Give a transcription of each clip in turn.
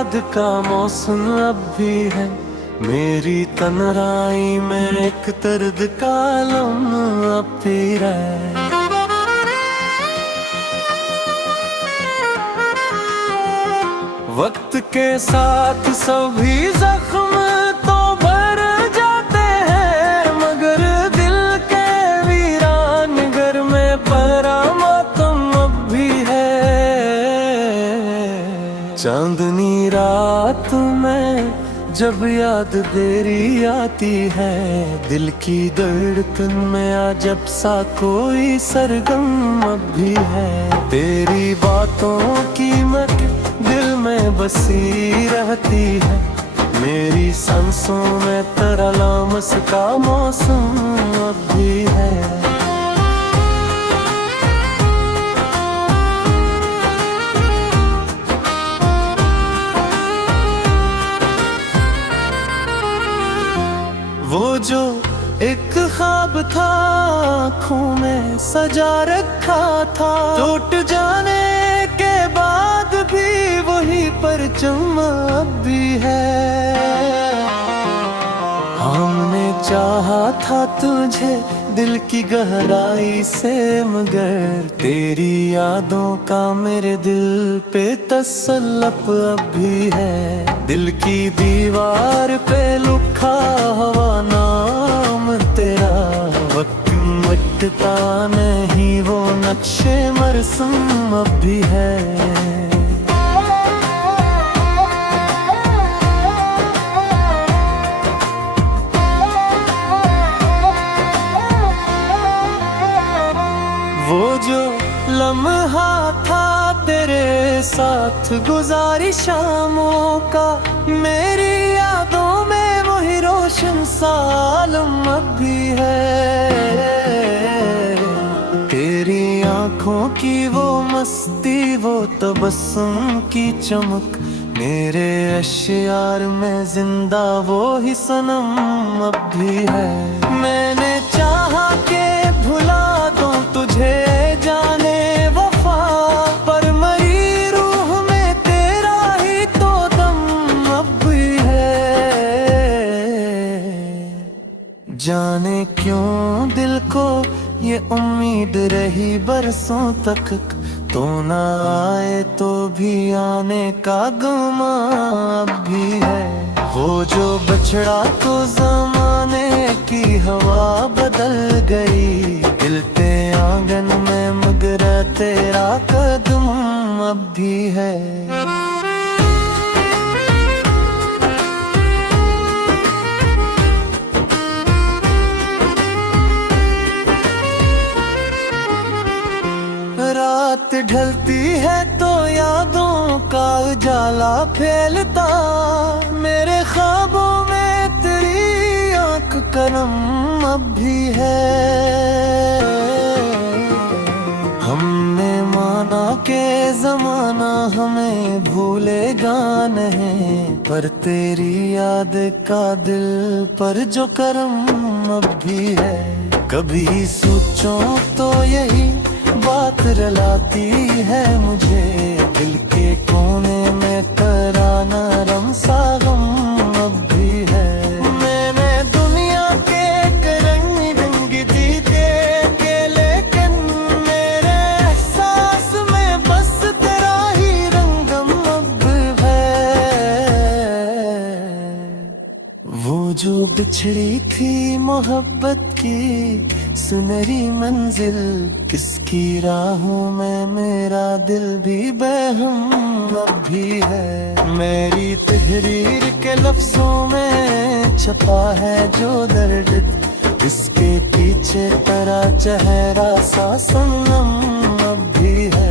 याद का मौसम अब भी है, मेरी तन्हाई में एक दर्द का लम्हा अब भी है। वक्त के साथ सभी जख्म तो भर जाते हैं, मगर दिल के वीरान घर में पहरा मातम अब भी है। चांदनी रात में जब याद तेरी आती है, दिल की धड़कन में अजब सा कोई सरगम अब भी है। तेरी बातों की महक दिल में बसी रहती है, मेरी सांसों में तेरा लामस का मौसम अब भी है। वो जो एक ख्वाब था आँखों में सजा रखा था, टूट जाने के बाद भी वही परचम अब भी है। हमने चाहा था तुझे दिल की गहराई से, मगर तेरी यादों का मेरे दिल पे तसल्लुत अब भी है। दिल की दीवार पे लिखा हुआ नाम तेरा, वक्त मिटता नहीं वो नक्शे मरसम अब भी है। वो जो लम्हा था तेरे साथ गुजारी शामों का, मेरी यादों में वही रोशन सालम अब भी है। तेरी आँखों की वो मस्ती, वो तबस्सुम की चमक, मेरे अश्यार में जिंदा वो ही सनम अब भी है। मैंने चाहा के भुला दूं तुझे जाने वफा, पर मरी रूह में तेरा ही तो दम अब भी है। जाने क्यों दिल को ये उम्मीद रही बरसों तक, तो ना आए तो भी आने का गुमा अब भी है। वो जो बछड़ा तो जमाने की हवा बदल गई, दिल के आंगन में मगर तेरा कदम अब भी है। रात ढलती है तो यादों का उजाला फैलता, मेरे ख्वाबों में तेरी आँख करम अब भी है। हमने माना के जमाना हमें भूलेगा नहीं, पर तेरी याद का दिल पर जो करम अब भी है। कभी सोचो तो यही बात रलाती है मुझे, दिल के कोने में तराना रम सा गम अब भी है। मैंने दुनिया के रंग रंग जीते के, लेकिन मेरे एहसास में बस तेरा ही रंगम अब है। वो जो बिछड़ी थी मोहब्बत की सुनहरी मंजिल, किसकी राहों में मेरा दिल भी बेहम अब भी है। मेरी तहरीर के लफ्जों में छपा है जो दर्द, इसके पीछे तेरा चेहरा सा सनम अब भी है।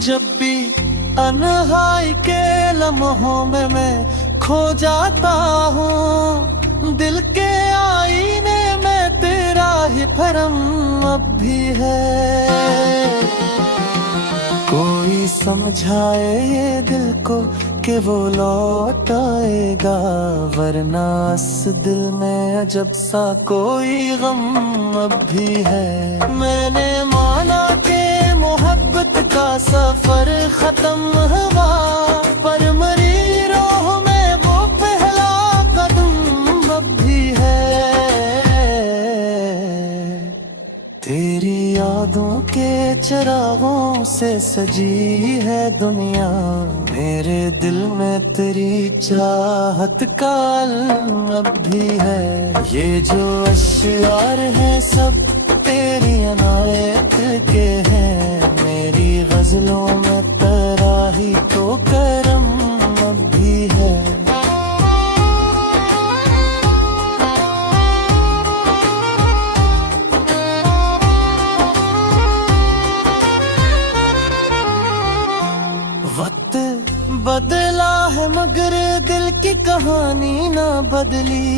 जब भी अनहाई के लम्हों में मैं खो जाता हूँ, दिल के आईने में तेरा ही भरम अब भी है। कोई समझाए ये दिल को कि वो लौट आएगा, वरना इस दिल में अजब सा कोई गम अब भी है। मैंने माना कि मोहब्बत का सफर खत्म हुआ, पर मरी रोह में वो पहला कदम अब भी है। तेरी यादों के चिरागों से सजी है दुनिया, मेरे दिल में तेरी चाहत का इल्म अब भी है। ये जो अश्यार हैं सब तेरी अनायत के हैं, मेरी गजलों में तेरा ही तो करम अब भी है। वक्त बदला है मगर दिल की कहानी ना बदली,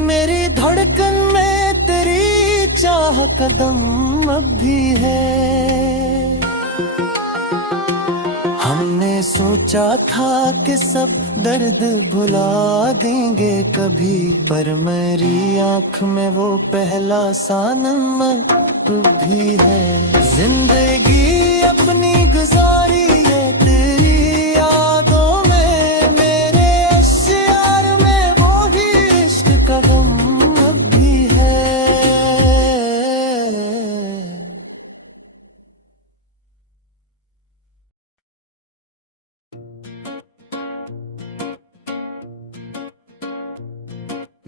मेरी धड़कन में तेरी चाह कदम अब भी है। हमने सोचा था कि सब दर्द भुला देंगे कभी, पर मेरी आंख में वो पहला सनम अब भी है। जिंदगी अपनी गुजारी है तेरी यादों में, मेरे अश्यार में वो ही इश्क का गम अब भी है।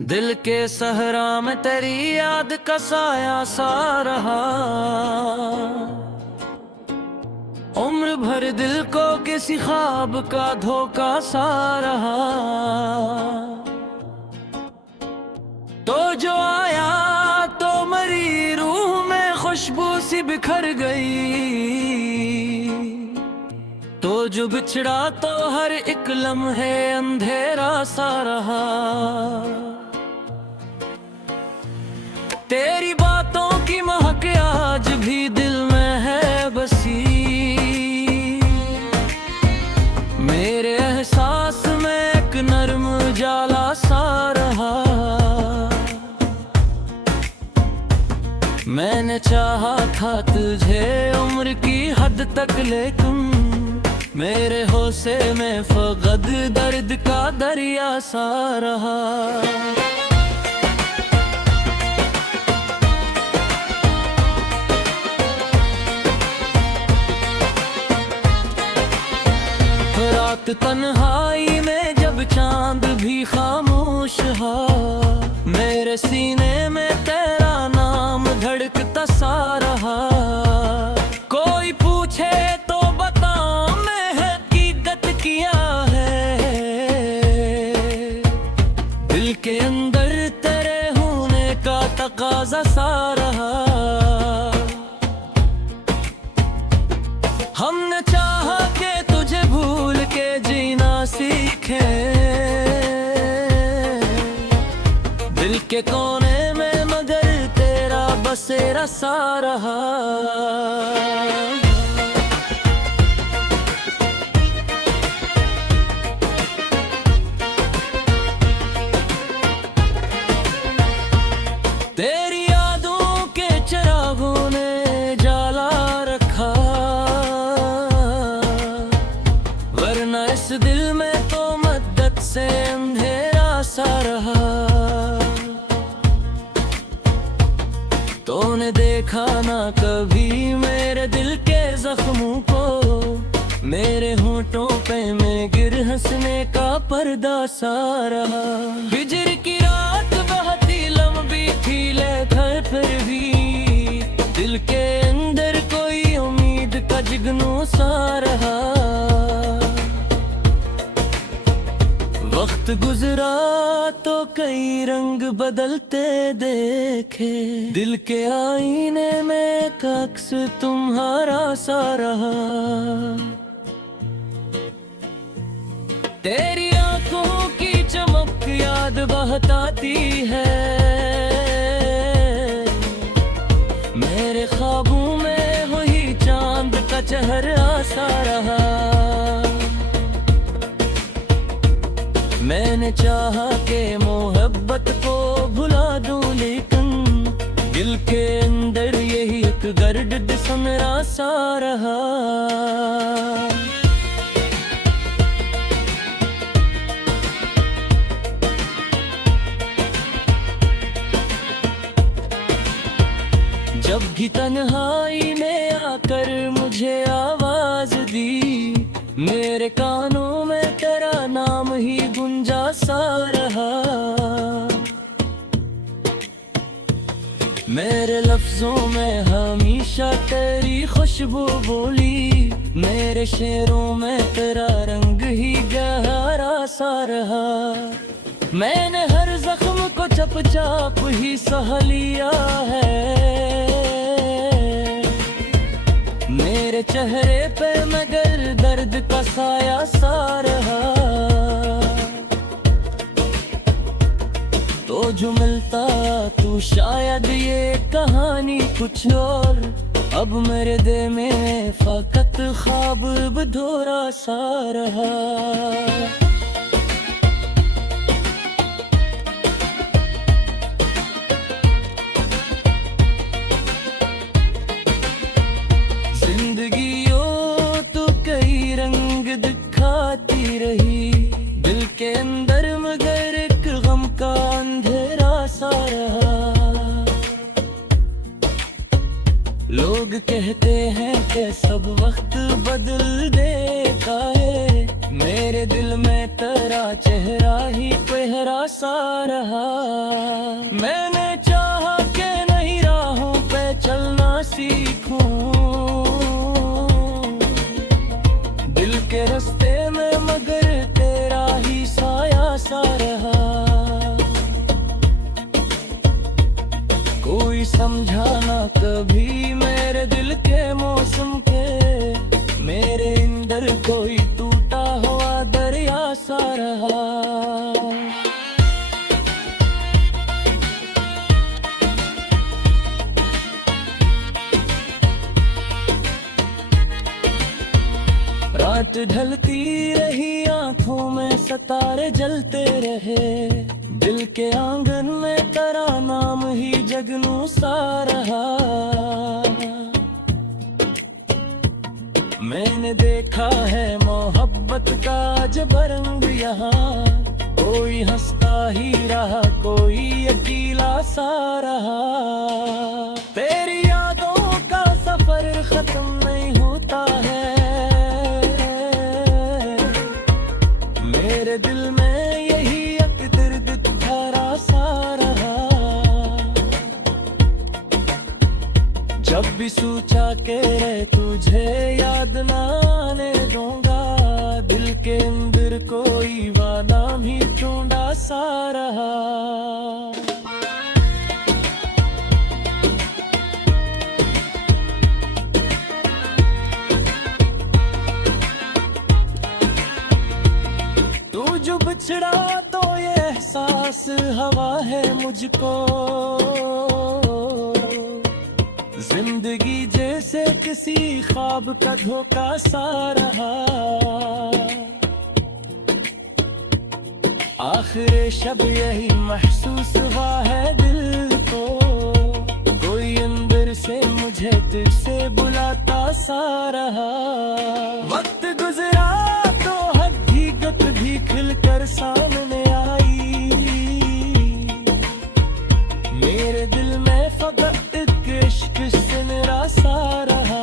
दिल के सहरा में तेरी याद का साया सा रहा, उम्र भर दिल को किसी ख्वाब का धोखा सा रहा। तो जो आया तो मरी रूह में खुशबू सी बिखर गई, तो जो बिछड़ा तो हर एक लम्हे अंधेरा सा रहा। तेरी बातों की महक आज भी दिल में है बसी, मेरे एहसास में एक नर्म उजाला सा रहा। मैंने चाहा था तुझे उम्र की हद तक, लेकिन मेरे होशे में फकद दर्द का दरिया सा रहा। रात तन्हाई में जब चांद भी खामोश हा, मेरे सीने में तेरा नाम धड़कता सा रहा। कोई पूछे तो बता मैं हकीकत किया है, दिल के अंदर तेरे होने का तकाजा सा रहा। हमने चाहा कि तुझे भूल के जीना सीखे, दिल के कोने में मगर तेरा बसेरा सा रहा। तेरी यादों के चिरागों ने जाला रखा, वरना इस दिल में तो मद्दत से अंधेरा सा रहा। तूने देखा ना कभी मेरे दिल के जख्मों को, मेरे होंठों पे में गिर हंसने का पर्दा सा रहा। हिजर की रात बहुत ही लंबी थी लेकर फिर भी दिल के अंदर कोई उम्मीद का जिगनू सा रहा। वक्त गुजरा तो कई रंग बदलते देखे, दिल के आईने में एक अक्स तुम्हारा सा रहा। तेरी आंखों की चमक याद बहुत आती है, मेरे ख्वाबों में वही चांद का चेहरा सा रहा। मैंने चाहा कि मोहब्बत को भुला दूं, लेकिन दिल के अंदर यही एक गर्द समरा सा रहा। जब भी तन्हाई में आकर मुझे आवाज दी, मेरे कानों में तेरा नाम ही गुंजा सा रहा। मेरे लफ्जों में हमेशा तेरी खुशबू बोली, मेरे शेरों में तेरा रंग ही गहरा सा रहा। मैंने हर जख्म को चुपचाप ही सह लिया है, मेरे चेहरे पे मगर दर्द का साया सा रहा। तो जो मिलता तू शायद ये कहानी कुछ और, अब मेरे दिल में फकत ख्वाब बधोरा सा रहा। दिखाती रही दिल के अंदर, मगर एक गम का अंधेरा सा रहा। लोग कहते हैं कि सब वक्त बदल देता है, मेरे दिल में तेरा चेहरा ही पहरा सा रहा। मैंने चाहा कि नई राहों पे चलना सीखूं, के रास्ते में मगर तेरा ही साया सा रहा। कोई समझाना कभी मेरे दिल के मौसम के, मेरे अंदर कोई टूटा हुआ दरिया सा रहा। रात ढलती रही, आंखों में सितारे जलते रहे, दिल के आंगन में तेरा नाम ही जगनू सा रहा। मैंने देखा है मोहब्बत का जब रंग यहाँ, कोई हंसता ही रहा, कोई अकेला सा रहा। तेरी यादों का सफर खत्म नहीं होता है, मेरे दिल में यही एक दर्द भरा सा रहा। जब भी सोचा के रे तुझे याद ना आने दूंगा, दिल के अंदर कोई वादा भी ढूंढा सा रहा। जो बिछड़ा तो ये एहसास हवा है मुझको, जिंदगी जैसे किसी ख्वाब का धोखा सा रहा। आखिर शब यही महसूस हुआ है दिल को, कोई अंदर से मुझे तुझसे बुलाता सा रहा। वक्त गुजरा तो हकीकत भी खिलकर सामने आई, मेरे दिल में फकत एक इश्क सिनरा सा रहा।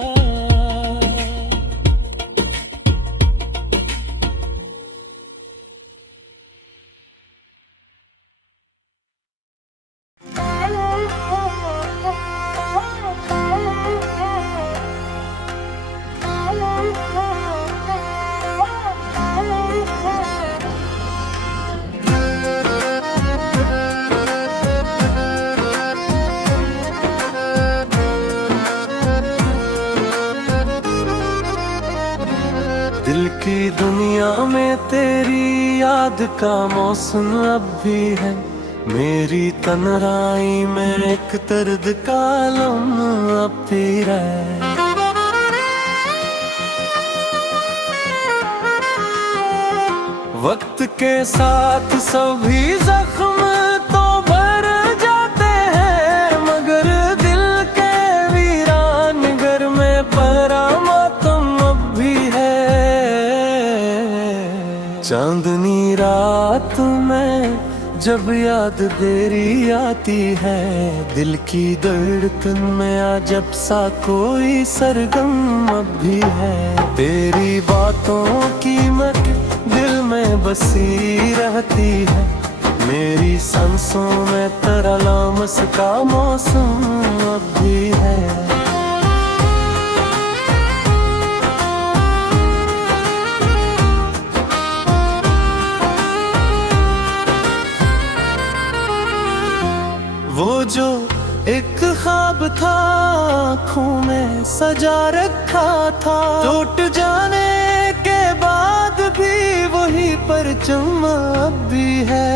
दिल की दुनिया में तेरी याद का मौसम अब भी है, मेरी तन्हाई में एक दर्द का लम्हा अब भी है। वक्त के साथ सभी जख्म तो भर जाते हैं, मगर दिल के वीरान घर में पहरा मातम अब भी है। चांदनी रात में जब याद तेरी आती है, दिल की धड़कन में अजब सा कोई सरगम अब भी है। तेरी बातों की महक दिल में बसी रहती है, मेरी सांसों में तेरा लामस का मौसम अब भी है। वो जो एक ख्वाब था आँखों में सजा रखा था, टूट जाने के बाद भी वही परचम अब भी है।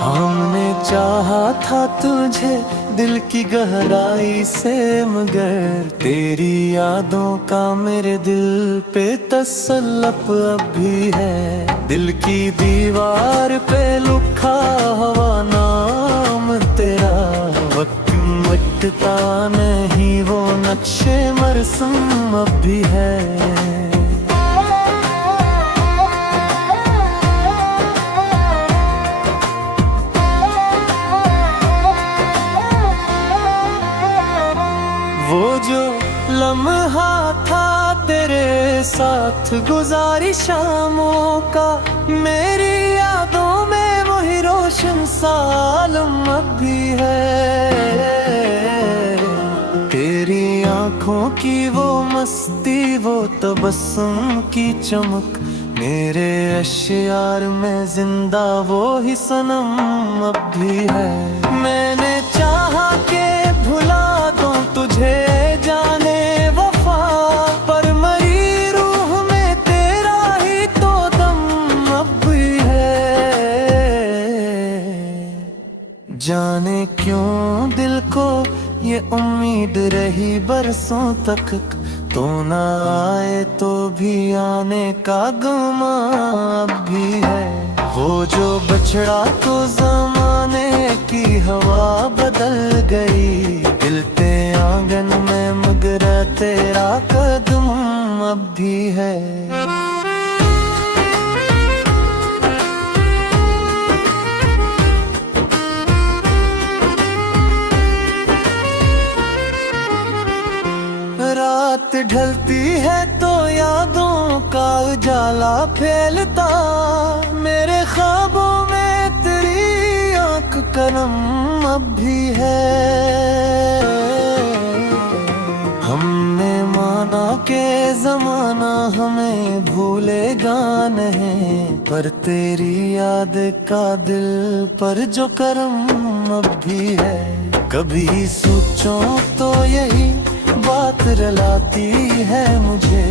हमने चाहा था तुझे दिल की गहराई से, मगर तेरी यादों का मेरे दिल पे तसल्लुत अब भी है। दिल की दीवार पे लिखा हुआ नाम तेरा, वक्त मिटता नहीं वो नक्शे मरसम अब भी है। वो जो लम्हा था तेरे साथ गुजारी शामों का, मेरी यादों में वही रोशन सालम अब भी है। तेरी आंखों की वो मस्ती, वो तबस्सुम की चमक, मेरे अश्यार में जिंदा वो ही सनम अब भी है। मैंने चाहा के भुला दूं तुझे जाने वफा, पर मरी रूह में तेरा ही तो दम अब भी है। जाने क्यों दिल को ये उम्मीद रही बरसों तक, तो ना आए तो भी आने का गुमा अब भी है। वो जो बछड़ा तो जमाने की हवा बदल गई, दिल के आंगन में मगर तेरा कदम अब भी है। रात ढलती है तो यादों का उजाला फैलता, मेरे ख्वाबों में तेरी आंख करम अब भी है। हमने माना के जमाना हमें भूलेगा नहीं, पर तेरी याद का दिल पर जो करम अब भी है। कभी सोचो तो यही बात रलाती है मुझे,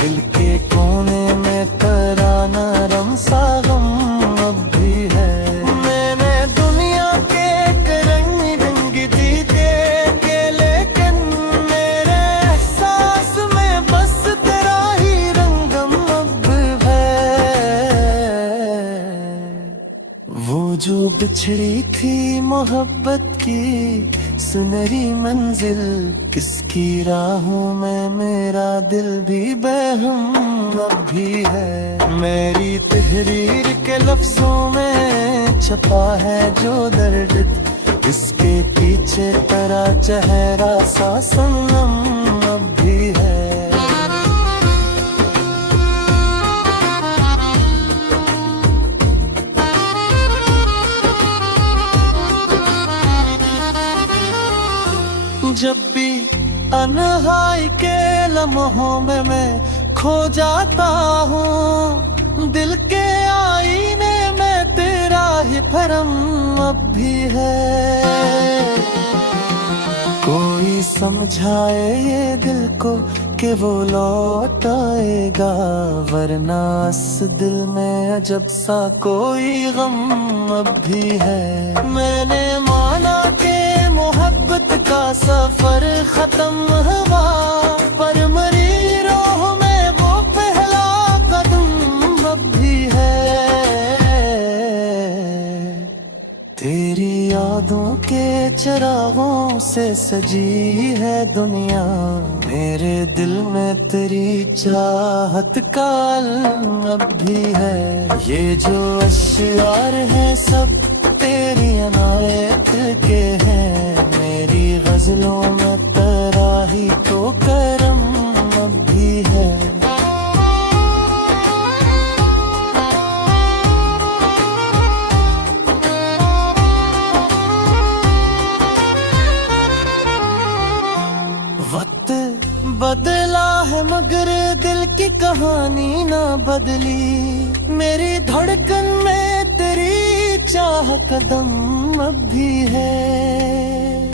दिल के कोने में तराना रम सा गम अब भी है। मैंने दुनिया के रंग रंग दीजे के, लेकिन मेरे एहसास में बस तेरा ही रंगम अब है। वो जो बिछड़ी थी मोहब्बत की सुनहरी मंजिल, किसकी राहों में मेरा दिल भी बहम अब भी है। मेरी तहरीर के लफ्जों में छपा है जो दर्द, इसके पीछे तेरा चेहरा सा सनम अब भी है। जब भी अनहाई के लम्हों में मैं खो जाता हूँ, दिल के आईने में तेरा ही भरम अब भी है। कोई समझाए ये दिल को कि वो लौट आएगा, वरना इस दिल में अजब सा कोई गम अब भी है। मैंने माना कि मोहब्बत का सफर खत्म हुआ, पर मरी रूह में वो पहला कदम सजी है दुनिया, मेरे दिल में तेरी चाहत का इल्म अब भी है। ये जो अश्यार हैं सब तेरी अनायत के हैं, मेरी गजलों में तराही तो करम अब भी है। वक्त बदला है मगर दिल की कहानी ना बदली, मेरी धड़कन में तेरी चाह कदम अब भी है।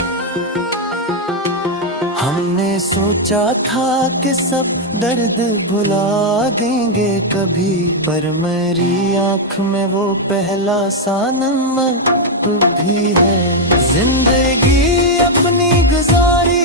हमने सोचा था कि सब दर्द भुला देंगे कभी, पर मेरी आंख में वो पहला सा नम अब भी है। जिंदगी अपनी गुजारी